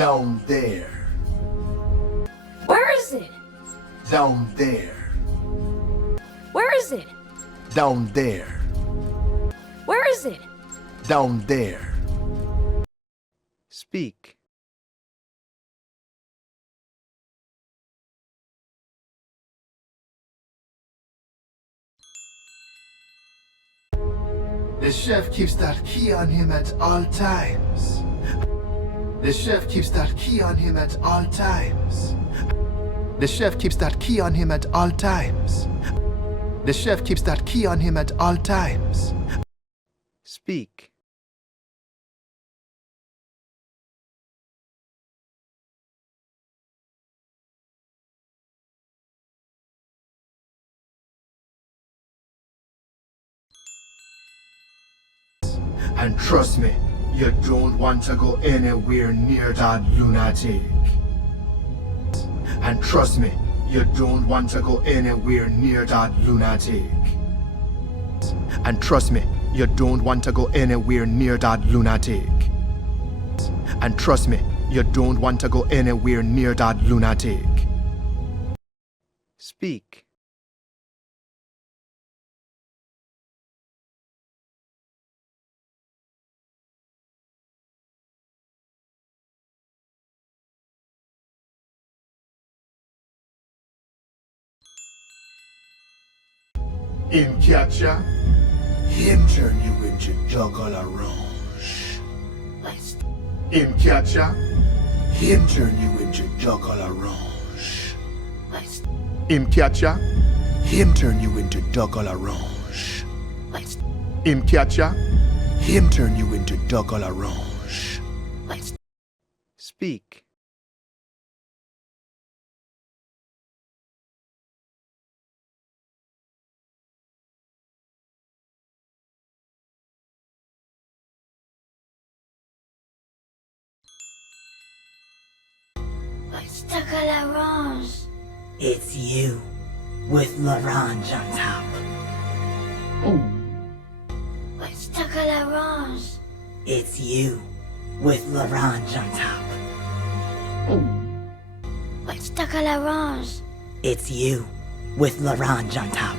Down there. Where is it? Down there. Where is it? Down there. Where is it? Down there. Speak. The chef keeps that key on him at all times. The chef keeps that key on him at all times. The chef keeps that key on him at all times. The chef keeps that key on him at all times. Speak. And trust me, you don't want to go anywhere near that lunatic. And trust me, you don't want to go anywhere near that lunatic. And trust me, you don't want to go anywhere near that lunatic. And trust me, you don't want to go anywhere near that lunatic. Speak. Him catch ya, him turn you into juggle orange. Him catch ya, him turn you into juggle orange. Him catch ya, him turn you into juggle orange. Him catch ya, him turn you into juggle orange. Speak. Chocolat orange. It's you, with l'orange on top. Chocolat orange. It's you, with l'orange on top. Chocolat orange. It's you, with l'orange on top.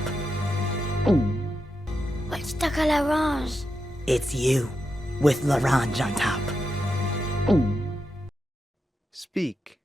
Chocolat orange. It's you, with l'orange on top. Speak.